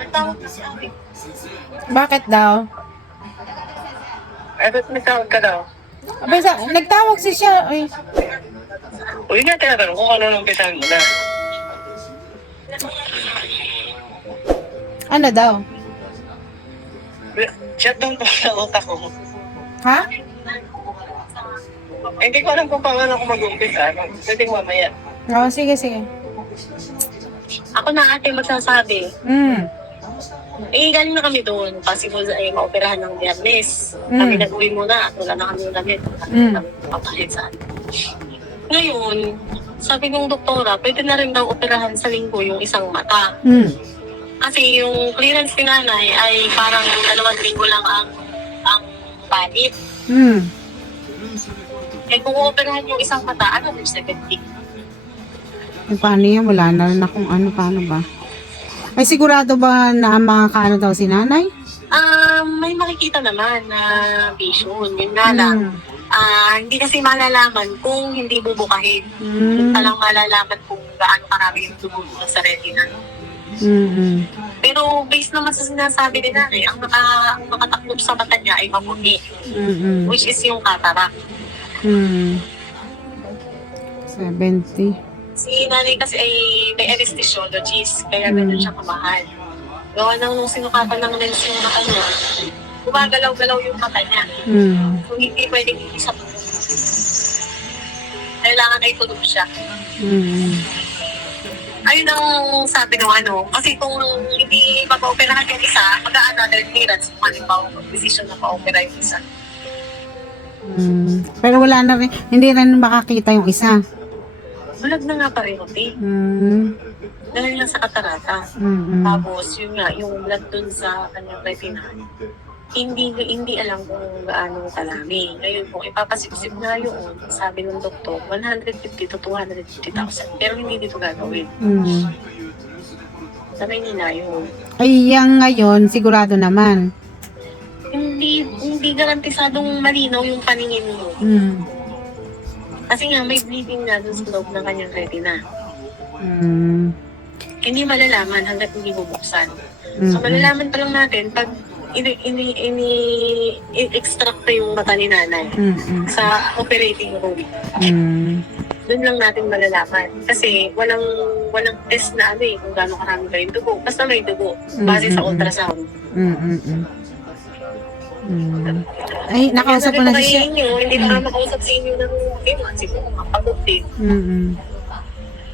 Nagtawag kasi ako eh. Bakit daw? Ay, ba't may tawag ka daw? Abay, nagtawag si siya. Ay, Uy nga, tinatanong kung ano nung pisahan mo na. ano daw? Shut down po sa utak ko. Ha? Eh, hindi ko alam kung paano ako mag-umpisa. Pwede mamaya. Oo, sige, sige. Ako na ate magsasabi. Eh, galing na kami doon. Possible ay maoperahan ng Biyernes. Kami nag-uwi muna at wala na kami yung damit. Papalit sa atin. Ngayon, sabi ng doktora, pwede na rin daw operahan sa linggo yung isang mata. Kasi yung clearance ni nanay ay parang 2 linggo lang ang palit. Eh kung operahan yung isang mata, ano yung 70? Eh, paano yan? Wala na rin akong paano ba? Ay, sigurado ba na makakaano daw si nanay? May makikita naman na vision. Yun nga lang. Hindi kasi malalaman kung hindi bubukahin. Yun lang malalaman kung gaano karami yung dugo sa retina. Pero based naman sa sinasabi ni nanay, ang nakataklob sa mata niya ay maputi. Which is yung cataract. 70. Si nanay kasi ay may anesthesiologist, kaya ganun siya kamahal. Gawa nung sinukatan ng lens yung mata niya, gumagalaw-galaw yung mata niya. Kung hindi pwedeng isa, kailangan ay tulog siya. Ayun ang sabi ng kasi kung hindi mapa-operahan yung isa, mag-a-another clearance kung halimbawa decision na pa-opera yung isa. Pero wala na rin, hindi rin makakita yung isa. Bulag na nga parehote. Dahil lang sa katarata. Tapos yun nga, yung blood dun sa kanyang retina, hindi alam kung gaano kalami. Ngayon kung ipapasipsip na yun, sabi ng doktor, 150 to 250,000. Pero hindi dito gagawin. Sa Maynila yun. Ay, yung ngayon, sigurado naman. Hindi garantisadong malinaw yung paningin mo. Kasi nga, may bleeding na dun sa loob ng kanyang retina. Hindi malalaman hanggat hindi bubuksan. So, malalaman pa lang natin pag ini-extract na yung mata ni nanay sa operating room. Doon lang natin malalaman. Kasi walang test na kung gaano karami ba yung dugo. Basta may dugo. Base sa ultrasound. Ay, nakausap ko na siya. Hindi pa makausap sa inyo ng iwan. Siguro mapagod din.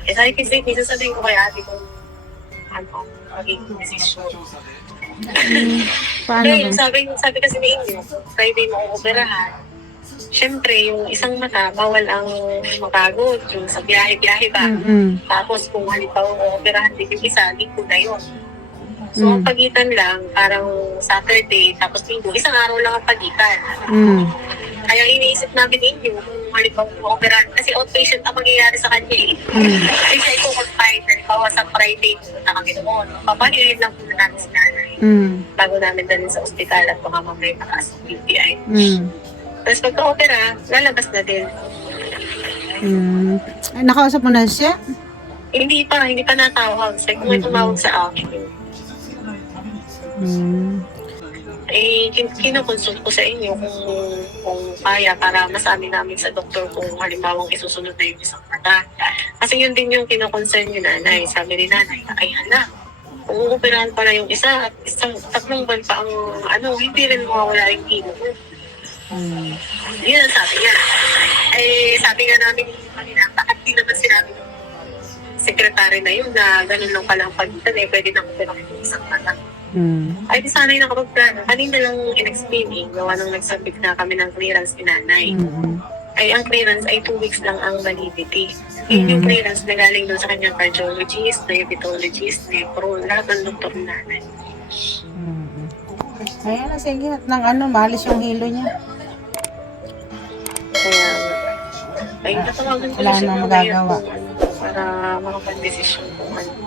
Eh, sabi kasi, sasabihin ko kay ate kung ano maging decision. Paano Kaya ba? sabi kasi ni inyo, Friday mo operahan. Siyempre, yung isang mata, bawal ang mapagod. Yung sa biyahe-biyahe ba? Tapos kung halimbawa operahan din yung isa, linggo na yun. So, ang pagitan lang, parang Saturday, tapos linggo, isang araw lang ang pagitan. Kaya iniisip namin ninyo, kung halimbawa operahan, kasi outpatient ang mangyayari sa kanya eh. Kasi siya i-confine, halimbawa sa Friday, pumunta kami noon. Papahilin lang muna namin si nanay. Bago namin dalhin sa ospital at baka mamay mataas ng PPI. Tapos pagka-opera, lalabas na din. Ay, nakausap mo na siya? Hindi pa natawag. Kasi kung may tumawag sa akin, eh, kinukonsult ko sa inyo kung kaya para masabi namin sa doktor kung halimbawang isusunod na yung isang mata. Kasi yun din yung kinukonsern ni nanay. Sabi ni nanay, ay hala, kung uupirahan pa na yung isa, 3 buwan pa ang hindi rin mawawala yung hilo mo. Yun ang sabi niya. Eh, sabi nga namin kanina, bakit di naman sinabi ng sekretary na yun na ganun lang palang pagitan pwede na operahan yung isang mata. Ay, di sana'y nakapagplano. Kanina lang in-explain gawa nang nagsabit na kami ng clearance ni nanay. Ay, ang clearance ay 2 weeks lang ang validity. Yung clearance na galing doon sa kanyang cardiologist, diabetologist, nepro, lahat ng doktor ni nanay. Ayan na, sige. At maalis yung hilo niya. Kaya, ay, natawagan ko Wala na siya nang mamaya magagawa. para makapag-desisyon kung ano.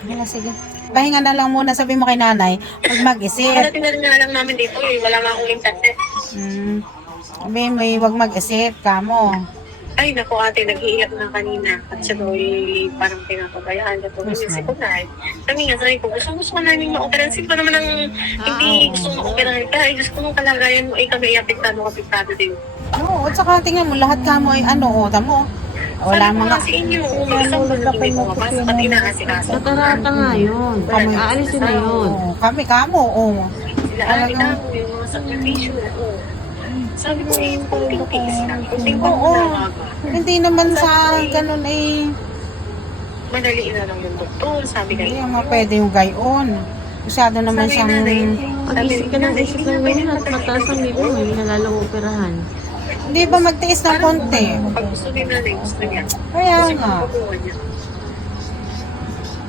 Ayan na, sige. Pahinga na lang muna, sabi mo kay nanay, pag mag-isip. Pagdating na lang namin dito wala nga akong internet. Sabi mo, wag mag-isip, kamo. Ay, naku ate, nag-iiyak na kanina. At siya daw parang pinapabayaan na po. Yes, Kasi ma'am. ko na. Sabi nga, sabi ko, gusto namin ma-operahan. Kasi pa naman ang hindi gusto ma-operahan ka. Ay, gusto mo kalagayan mo. Ay, kami apektado din. Oo, at saka tingnan mo, lahat ka mo ay ano, tamo. Wala Sabi ko mga... nga sa inyo, isang buwan na kami pumapasok at inaasikaso. Katarata nga yun. Kami. Aalisin na yun. Oo, kami kamo, oo. Sila ate ka mo, yung mga sakripisyo. Sabi ko, kunting tiis lang. Kunting Oo. pangulaga. Hindi naman sa ganun ay... Madaliin na lang yung doktor. Sabi Hindi nga, naman pwede yung gayon. Masyado naman sabi siyang... nanay, Pag-isip ka ng isip ng ganyan at mataas ang libo mo, hindi nalalang operahan. Hindi ba magtiis ng konti? Pag gusto din nanay, gusto niya. Kaya Kasi nga. makukuha niya.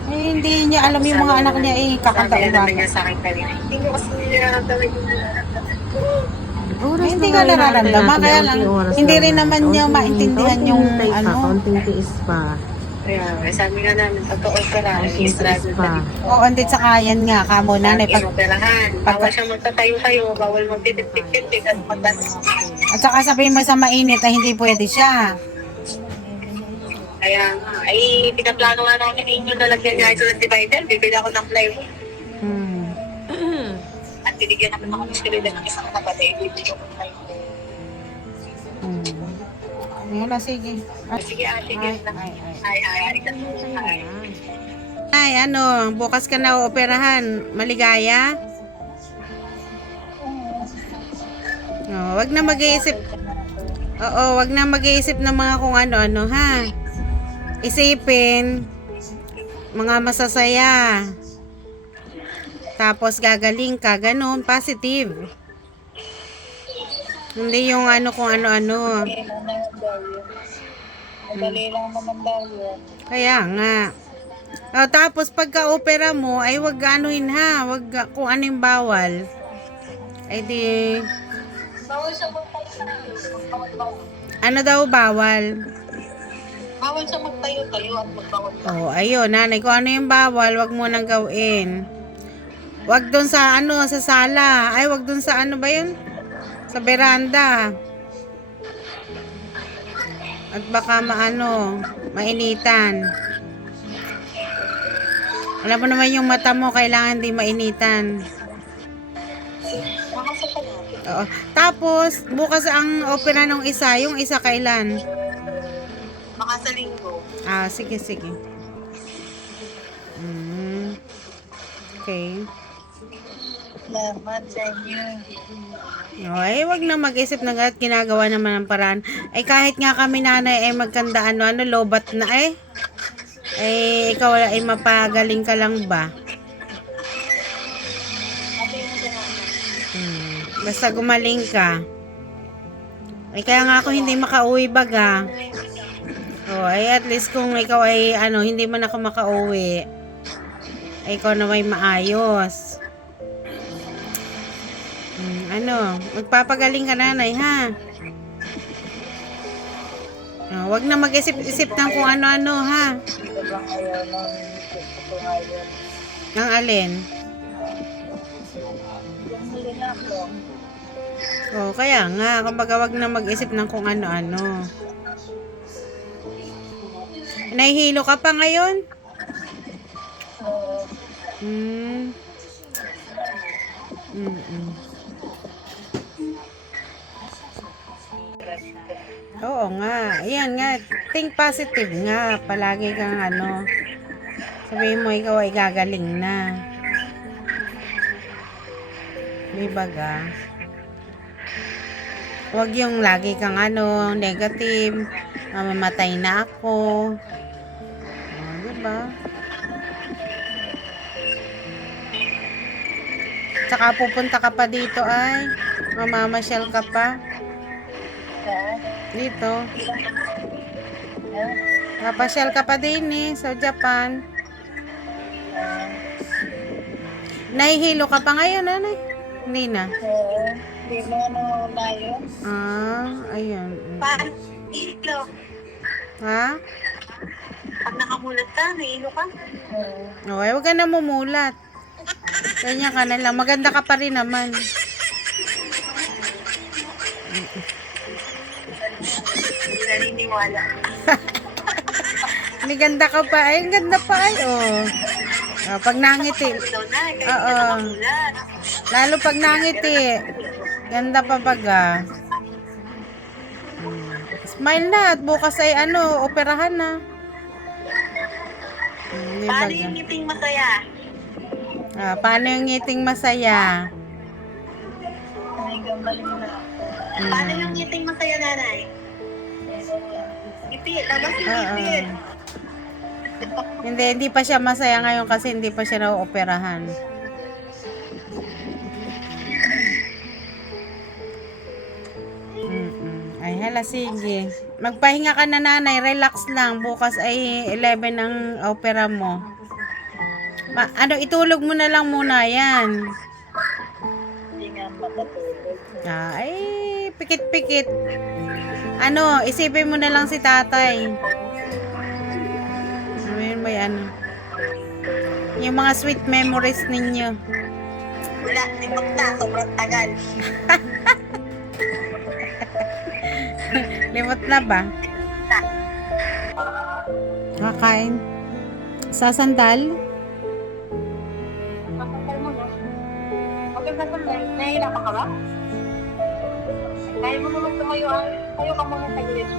Eh, hindi niya alam yung mga anak niya eh, Sabi naman kakataubagan. niya sa akin kanina, hindi ko kasi nilalaman yung Oras Hindi na ka nga nararamdaman, natin, kaya konting lang, oras hindi lang rin na. naman niya Konting- maintindihan konting yung hintay pa, ano. konting tiis pa. Kaya, sabi nga namin, pagka-opera, Konting tiis registrado pa. Oo, hindi sa kayan nga, kamo nanay. Pag, operahan. Bawal siya magtatayo-tayo, bawal magtitip-tip-tip at at saka sabihin mo sa mainit ay hindi pwede siya. Kaya, ay, pinaplano nga namin ninyo lalagyan niya ito ng divider. Bibili ako ng plywood. At binigyan naman ako ng skrila ng isang kapatid. Bibili ko ng plywood. Yun na, sige. Sige, ate, ganyan lang. Ay. Ay, ano, bukas ka na operahan. Maligaya? Oh, wag na mag-iisip. Oo, wag na mag-iisip ng mga kung ano-ano, ha? Isipin, mga masasaya. Tapos gagaling ka, ganun, positive. Hindi yung ano kung ano-ano. Madali lang naman daw yun. Kaya nga. O, tapos pagka-opera mo, ay wag anuhin ha. Wag kung ano yung bawal. Ay di... Bawal siya magtayo-tayo. Ano daw bawal? Bawal siya magtayo-tayo at magbawal. Oh, ayun, nanay. Kung ano yung bawal, wag mo nang gawin. Wag doon sa ano, sa sala. Ay, wag doon sa ano ba yun? Sa veranda. At baka maano, mainitan. Alam mo naman yung mata mo, kailangan di mainitan. Makasasya natin. Oo. Tapos, bukas ang opera ng isa. Yung isa kailan? Baka sa linggo. Ah, sige, sige. Okay. Salamat sa inyo. Ay, wag na mag-isip na at ginagawa naman ng paraan. Ay, kahit nga kami nanay ay magkanda ano, lobat na eh. Ay, ikaw ay mapagaling ka lang ba? Basta gumaling ka. Ay, kaya nga ako hindi makauwi baga. Oh, ay at least kung ikaw ay ano, hindi man ako makauwi. Ay, ikaw na may maayos. Ano, magpapagaling ka nanay, ha? Oh, wag na mag-isip-isip ng kung ano-ano, ha? Ang alin? Oh, kaya nga, kumbaga wag na mag-isip ng kung ano-ano. Nahihilo ka pa ngayon? Oo nga. Ayan nga. Think positive nga. Palagi kang ano. Sabihin mo ikaw ay gagaling na. Di ba ga? Huwag yung lagi kang ano, negative. Mamamatay na ako. Oh, di ba? Tsaka pupunta ka pa dito ay. Mamamasyal ka pa. Dito. Papasyal ka pa din eh, sa Japan. Nahihilo ka pa ngayon, ano? Hindi na. Hindi mo na yun. Ayan. Ilo. Ha? Pag nakamulat ka, nailo ka. Okay, huwag ka na mumulat. Ganyan ka na lang. Maganda ka pa rin naman. Hindi maniwala. May ganda ka pa. Ay, ang ganda pa ay, oh. Pag nangiti. Daw na, kahit Oo. hindi ka nakamulat. Lalo pag nangiti. Ganda pa baga. Smile na at bukas ay ano, operahan na. Di Paano baga. yung ngiting masaya? Paano yung ngiting masaya? Paano yung ngiting masaya, nanay? Ngiti, labas yung Oo. ngiti. Hindi pa siya masaya ngayon kasi hindi pa siya na-operahan. Ay, hala, sige. Magpahinga ka na, nanay. Relax lang. Bukas ay 11 ang opera mo. Itulog mo na lang muna yan. Hindi nga matatulog. Ay, pikit-pikit. Isipin mo na lang si tatay. Ayun, may yung mga sweet memories ninyo. Wala, di na, sobrang tagal. Limot na ba? Kakain. Sasandal? Masakal mo, no? Huwag kang sasakal. Nahihirapan ka ba? Kaya mo naman tumayo. Tayo ka muna sa gilid.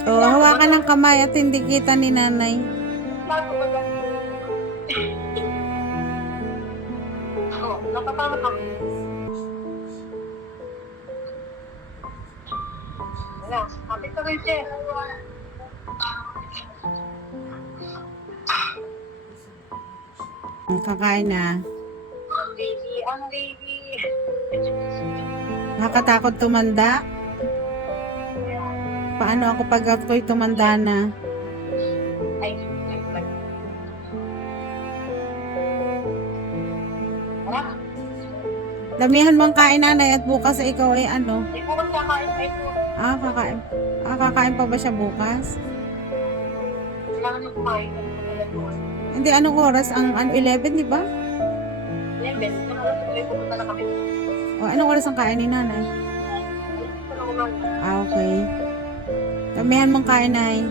Hawakan ng kamay at hindi kita ni nanay. Bago ba ba? Oo, napapamot ako. Wala, kapit ka rin siya. Kakain na. Ang baby. Nakakatakot tumanda. Paano ako pag ako'y tumanda na? Ay, Tara, Damihan mo ang kain, nanay, at bukas ikaw ay ano? ay bukas kakain kayo po. Kakain. Kakain pa ba siya bukas? Kailangan niyo kumain. Hindi, anong oras? Ang 11, di ba? 11, kaya pupunta na kami. Anong oras ang kain ni nanay? Ito na umaga. Okay. Damihan mong kain, nay.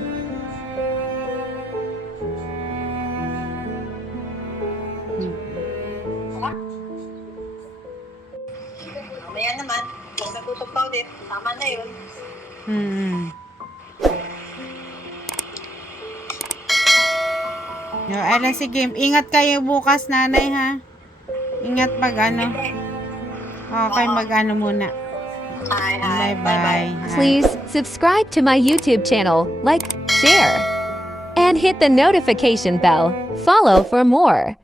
Mamaya naman, kung nagtusok pa ulit, tama na yun. Ala, sige. Ingat kayo bukas, nanay, ha? Ingat pag ano. Okay, mag-ano muna. Hi, hi. Bye-bye. Please subscribe to my YouTube channel, like, share, and hit the notification bell. Follow for more.